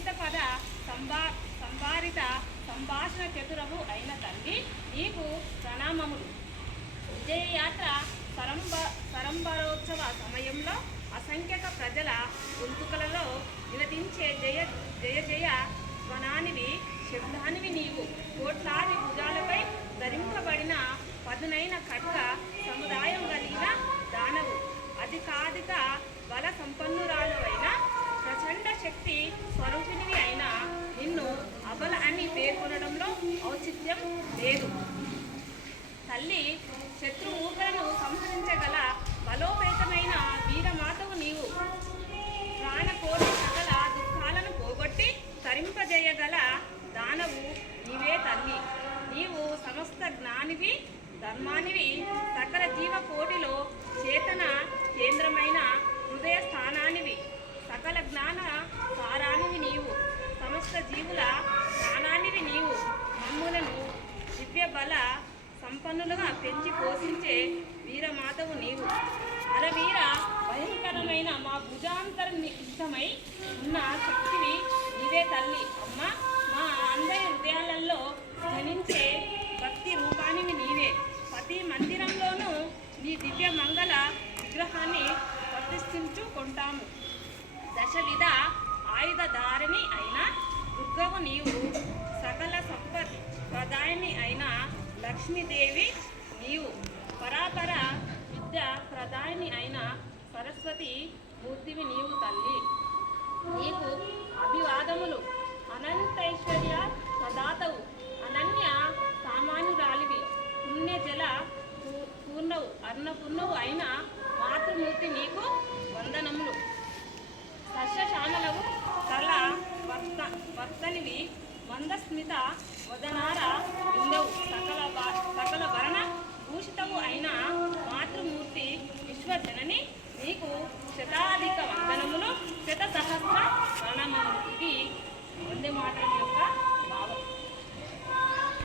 లలిత పద సంభారిత సంభాషణ చతురవు అయిన తల్లి నీకు ప్రణామములు. విజయయాత్ర సరంభరోత్సవ సమయంలో అసంఖ్యక ప్రజల గొంతుకలలో నివసించే జయ జయ జయ స్వనానివి శబ్దానివి నీవు. కోట్లాది భుజాలపై ధరింపబడిన పదునైన ఖడ్గ సముదాయం కలిగిన దానవు. అధికాధిక బల సంపన్నురాలు అయిన ప్రచండ శక్తి స్వరూపిణివి అయిన నిన్ను అబల అని పేర్కొనడంలో ఔచిత్యం లేదు. తల్లి శత్రుమూకలను సంహరించగల బలోపేతమైన వీరమాతవు నీవు. ప్రాణకోటి సకల దుఃఖాలను పోగొట్టి తరింపజేయగల దానవు నీవే తల్లి. నీవు సమస్త జ్ఞానివి, ధర్మానివి, సకల జీవకోటిలో చేతన కేంద్రమైన హృదయ స్థానానివి, సకల జ్ఞాన సారానివి నీవు, సమస్త జీవుల జ్ఞానానివి నీవు. మమ్ములను దివ్య బల సంపన్నులుగా పెంచి పోషించే వీరమాతవు నీవు. అరవీర భయంకరమైన మా భుజాంతర్నిహితమై ఉన్న శక్తివి నీవే తల్లి. అమ్మ, మా అందరి హృదయాలలో జనించే భక్తి రూపానివి నీవే. ప్రతి మందిరంలోనూ నీ దివ్య మంగళ విగ్రహాన్ని ప్రతిష్ఠించుకుంటాము. దశవిధ ఆయుధధారిణి అయిన దుర్గవు నీవు. సకల సంపత్ ప్రదాయిని అయిన లక్ష్మీదేవి నీవు. పరాపర విద్య ప్రదాయిని అయిన సరస్వతి మూర్తివి నీవు తల్లి. నీకు అభివాదములు. అనంతైశ్వర్య ప్రదాతవు, అనన్య సామాన్యురాలివి, పుణ్యజల పూర్ణవు, అన్నపూర్ణవు అయిన మాతృమూర్తి నీకు వందనములు. సస్యశామలవు, కళ వర్తనివి, మందస్మిత వదనార విందవు, సకల వరణ భూషితవు అయిన మాతృమూర్తి విశ్వజనని నీకు శతాధిక వందనములు, శత సహస్ర ప్రణామములు. ఇది వందే మాతరం.